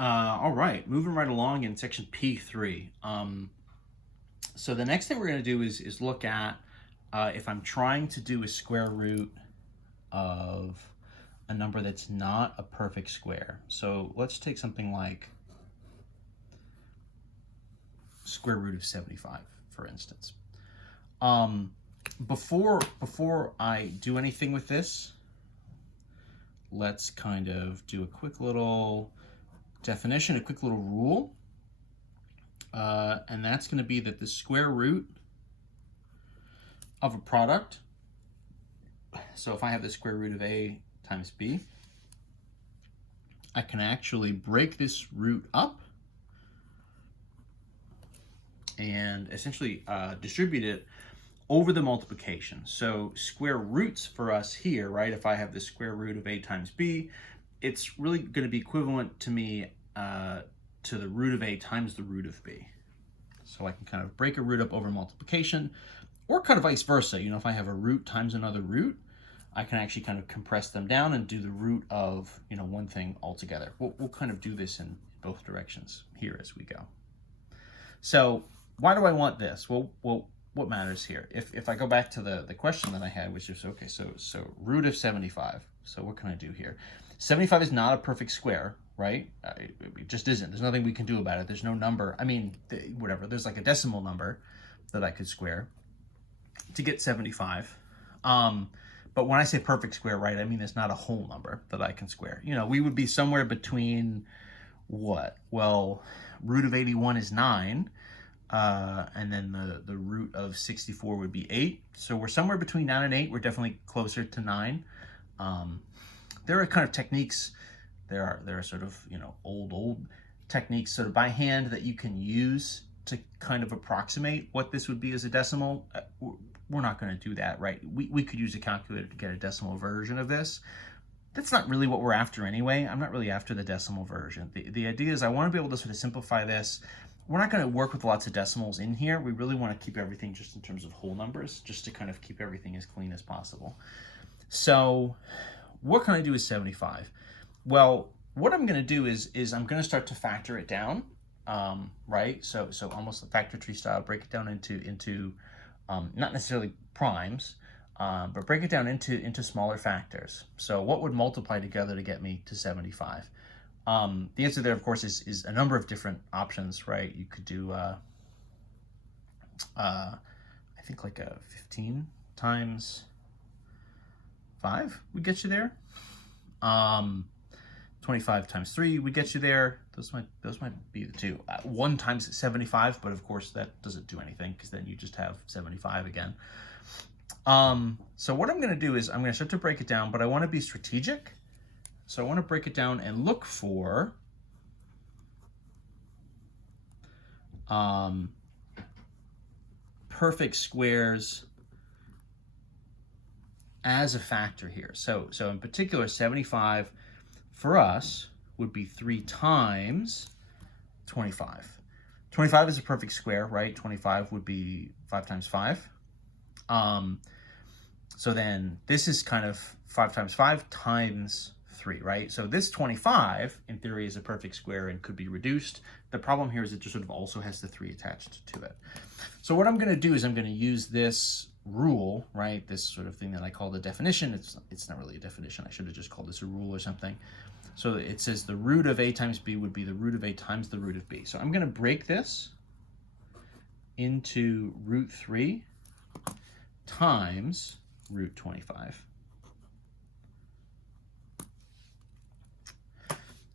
All right, moving right along in section P3. So the next thing we're going to do is look at if I'm trying to do a square root of a number that's not a perfect square. So let's take something like square root of 75, for instance. Before I do anything with this, let's kind of do a quick little definition, a quick little rule. And that's going to be that the square root of a product, so if I have the square root of a times b, I can actually break this root up and essentially distribute it over the multiplication. So square roots for us here, right, if I have the square root of a times b, it's really going to be equivalent to me to the root of a times the root of b. So I can kind of break a root up over multiplication, or kind of vice versa. You know, if I have a root times another root, I can actually kind of compress them down and do the root of, you know, one thing altogether. We'll kind of do this in both directions here as we go. So why do I want this? Well, what matters here? If I go back to the question that I had, which is, okay, so root of 75. So what can I do here? 75 is not a perfect square, right? It just isn't. There's nothing we can do about it. There's no number. I mean, whatever. There's like a decimal number that I could square to get 75. But when I say perfect square, right, I mean it's not a whole number that I can square. You know, we would be somewhere between what? Well, root of 81 is 9. And then the root of 64 would be 8. So we're somewhere between 9 and 8. We're definitely closer to 9. There are kind of techniques. There are sort of, you know, old techniques sort of by hand that you can use to kind of approximate what this would be as a decimal. We're not going to do that, right? We could use a calculator to get a decimal version of this. That's not really what we're after anyway. I'm not really after the decimal version. The idea is I want to be able to sort of simplify this. We're not going to work with lots of decimals in here. We really want to keep everything just in terms of whole numbers, just to kind of keep everything as clean as possible. So what can I do with 75? Well, what I'm going to do is I'm going to start to factor it down, right? So almost a factor tree style, break it down into not necessarily primes, but break it down into smaller factors. So what would multiply together to get me to 75? The answer there, of course, is a number of different options, right? You could do, I think like a 15 times 5 would get you there. 25 times 3 would get you there. Those might be the two. 1 times 75, but of course that doesn't do anything because then you just have 75 again. So what I'm going to do is I'm going to start to break it down, but I want to be strategic. So I want to break it down and look for perfect squares as a factor here. So in particular, 75 for us would be 3 times 25. 25 is a perfect square, right? 25 would be 5 times 5. So then this is kind of 5 times 5 times 3, right? So this 25, in theory, is a perfect square and could be reduced. The problem here is it just sort of also has the 3 attached to it. So what I'm going to do is I'm going to use this rule, right? This sort of thing that I call the definition. It's not really a definition. I should have just called this a rule or something. So it says the root of a times b would be the root of a times the root of b. So I'm going to break this into root 3 times root 25.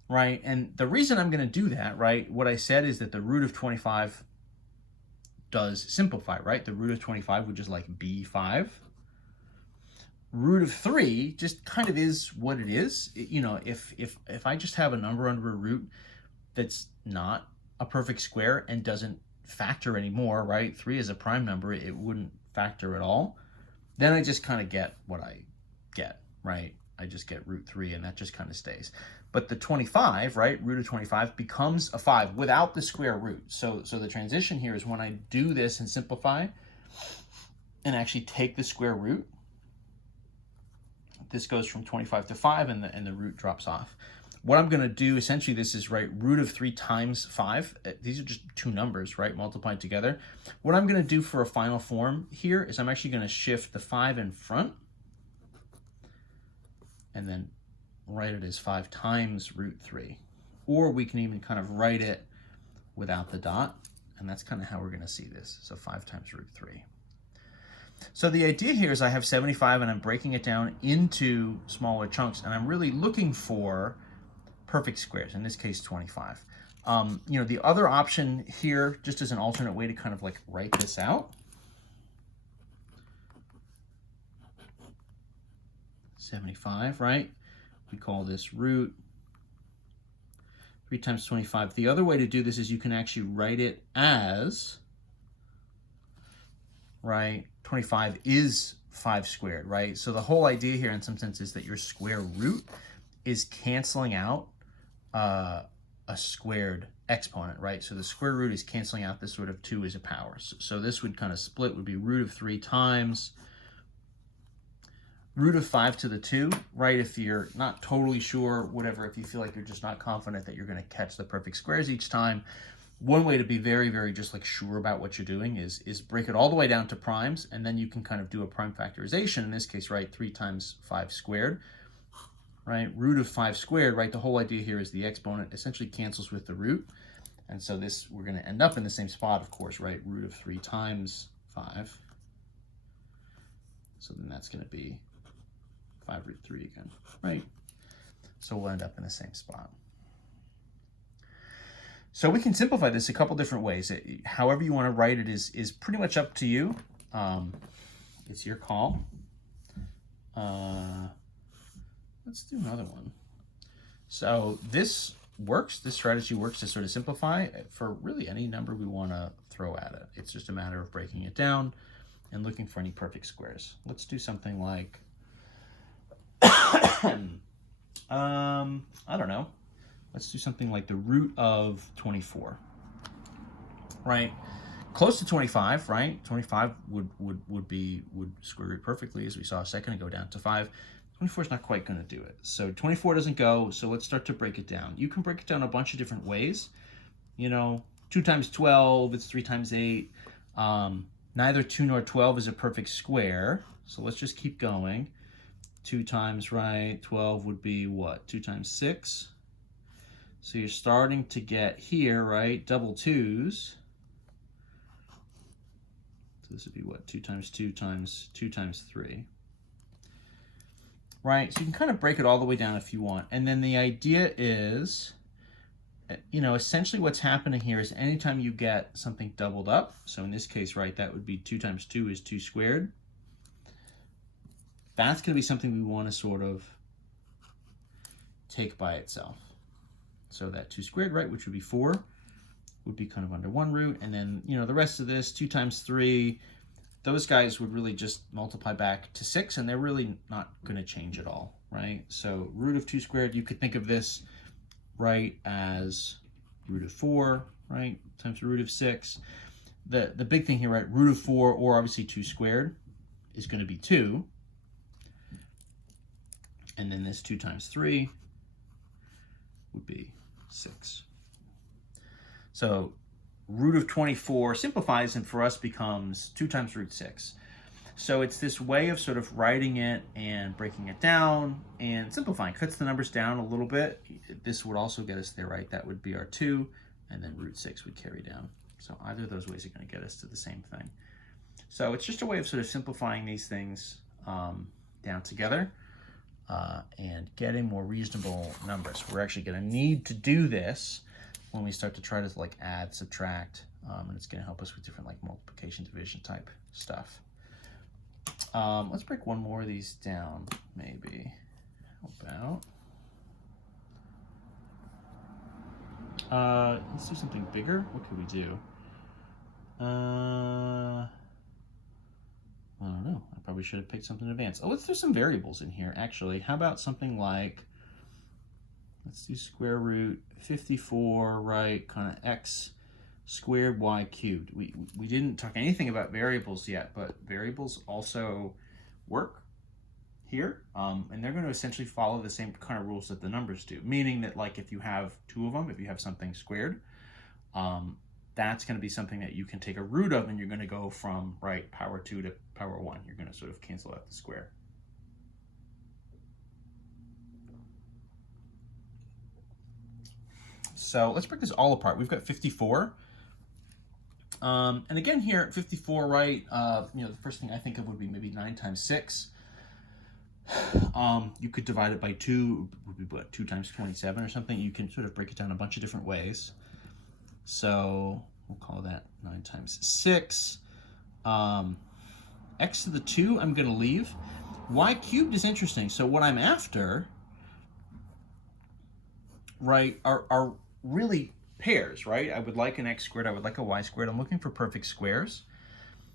Right, and the reason I'm going to do that, right, what I said is that the root of 25 does simplify, right? The root of 25 would just like be 5. Root of 3 just kind of is what it is. You know, if I just have a number under a root that's not a perfect square and doesn't factor anymore, right? 3 is a prime number, it wouldn't factor at all. Then I just kind of get what I get, right? I just get root 3 and that just kind of stays. But the 25, right, root of 25 becomes a 5 without the square root. So the transition here is when I do this and simplify and actually take the square root, this goes from 25 to 5 and the root drops off. What I'm going to do, essentially, this is, right, root of 3 times 5. These are just two numbers, right, multiplied together. What I'm going to do for a final form here is I'm actually going to shift the 5 in front and then write it as 5 times root 3. Or we can even kind of write it without the dot, and that's kind of how we're going to see this. So 5 times root 3. So the idea here is I have 75 and I'm breaking it down into smaller chunks, and I'm really looking for perfect squares, in this case 25. You know, the other option here, just as an alternate way to kind of like write this out, 75, right? We call this root 3 times 25. The other way to do this is you can actually write it as, right, 25 is 5 squared, right? So the whole idea here in some sense is that your square root is canceling out a squared exponent, right? So the square root is canceling out this sort of 2 as a power. So this would kind of split, would be root of 3 times root of 5 to the 2, right? If you're not totally sure, whatever, if you feel like you're just not confident that you're going to catch the perfect squares each time, one way to be very, very just like sure about what you're doing is break it all the way down to primes, and then you can kind of do a prime factorization. In this case, right, 3 times 5 squared, right? Root of 5 squared, right? The whole idea here is the exponent essentially cancels with the root. And so this, we're going to end up in the same spot, of course, right? Root of 3 times 5. So then that's going to be 5 root 3 again, right? So we'll end up in the same spot. So we can simplify this a couple different ways. However you want to write it is pretty much up to you. It's your call. Let's do another one. So this works. This strategy works to sort of simplify for really any number we want to throw at it. It's just a matter of breaking it down and looking for any perfect squares. Let's do something like I don't know. Let's do something like the root of 24, right? Close to 25, right? 25 would square root perfectly, as we saw a second ago, down to 5. 24 is not quite going to do it. So 24 doesn't go, so let's start to break it down. You can break it down a bunch of different ways. You know, 2 times 12, it's 3 times 8. Neither 2 nor 12 is a perfect square, so let's just keep going. 2 times, right, 12 would be what? 2 times 6. So you're starting to get here, right, double 2's. So this would be what? 2 times 2 times 2 times 3. Right, so you can kind of break it all the way down if you want. And then the idea is, you know, essentially what's happening here is anytime you get something doubled up, so in this case, right, that would be 2 times 2 is 2 squared. That's going to be something we want to sort of take by itself. So that 2 squared, right, which would be 4, would be kind of under one root. And then, you know, the rest of this, 2 times 3, those guys would really just multiply back to 6, and they're really not going to change at all, right? So root of 2 squared, you could think of this, right, as root of 4, right, times the root of 6. The big thing here, right, root of 4, or obviously 2 squared, is going to be 2. And then this 2 times 3 would be 6. So root of 24 simplifies and for us becomes 2 times root 6. So it's this way of sort of writing it and breaking it down and simplifying. Cuts the numbers down a little bit. This would also get us there, right? That would be our 2, and then root 6 would carry down. So either of those ways are going to get us to the same thing. So it's just a way of sort of simplifying these things down together. And getting more reasonable numbers. We're actually going to need to do this when we start to try to like add, subtract, and it's going to help us with different like multiplication, division type stuff. Let's break one more of these down, maybe. How about? Let's do something bigger. What could we do? I don't know. I probably should have picked something in advance. Oh, let's do some variables in here, actually. How about something like, let's do square root 54, right, kind of x squared y cubed. We didn't talk anything about variables yet, but variables also work. here, and they're going to essentially follow the same kind of rules that the numbers do, meaning that like if you have two of them, if you have something squared, that's going to be something that you can take a root of, and you're going to go from, right, power 2 to power 1. You're going to sort of cancel out the square. So let's break this all apart. We've got 54. And again here at 54, right, the first thing I think of would be maybe 9 times 6. You could divide it by 2, would be what, 2 times 27 or something. You can sort of break it down a bunch of different ways. So we'll call that 9 times 6. X to the 2 I'm going to leave. Y cubed is interesting. So what I'm after, right, are really pairs, right? I would like an x squared, I would like a y squared. I'm looking for perfect squares.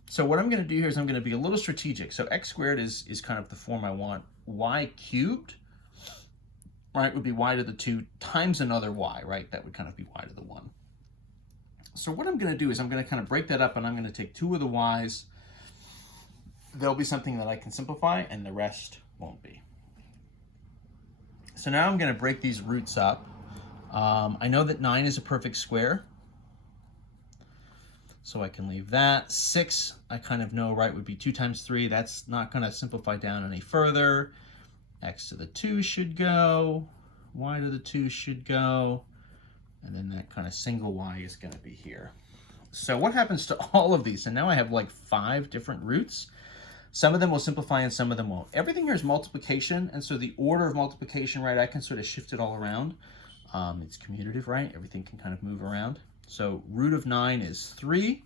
So what I'm going to do here is I'm going to be a little strategic. So x squared is kind of the form I want. Y cubed, right, would be y to the 2 times another y, right? That would kind of be y to the 1. So what I'm going to do is I'm going to kind of break that up, and I'm going to take 2 of the y's. There'll be something that I can simplify, and the rest won't be. So now I'm going to break these roots up. I know that 9 is a perfect square, so I can leave that. 6, I kind of know, right, would be 2 times 3. That's not going to simplify down any further. X to the 2 should go. Y to the 2 should go. And then that kind of single y is going to be here. So what happens to all of these? And now I have like 5 different roots. Some of them will simplify and some of them won't. Everything here is multiplication, and so the order of multiplication, right, I can sort of shift it all around. It's commutative, right? Everything can kind of move around. So root of 9 is 3.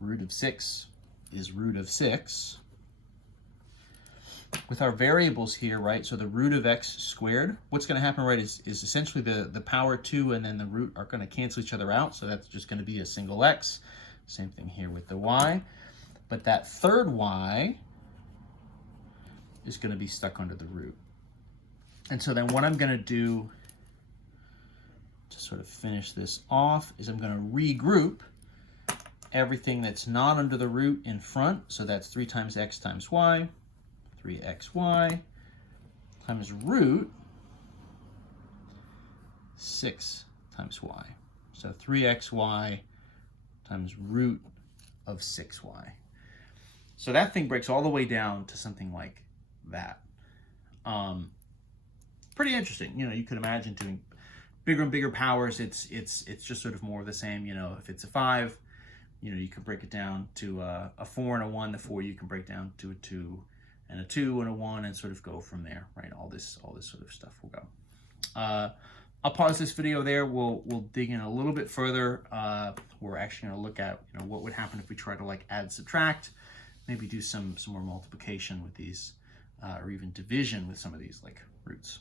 Root of 6 is root of 6. With our variables here, right, so the root of x squared, what's going to happen, right, is essentially the power 2 and then the root are going to cancel each other out, so that's just going to be a single x. Same thing here with the y. But that third y is going to be stuck under the root. And so then what I'm going to do to sort of finish this off is I'm going to regroup everything that's not under the root in front. So that's 3 times x times y, 3xy, times root 6 times y. So 3xy times root of 6y. So that thing breaks all the way down to something like that. Pretty interesting. You could imagine doing bigger and bigger powers. It's just sort of more of the same. If it's a 5, you can break it down to a 4 and a 1. The 4 you can break down to a 2 and a 2 and a 1 and sort of go from there, right? All this sort of stuff will go. I'll pause this video there. We'll dig in a little bit further. We're actually going to look at what would happen if we try to like add, subtract, maybe do some more multiplication with these, or even division with some of these like roots.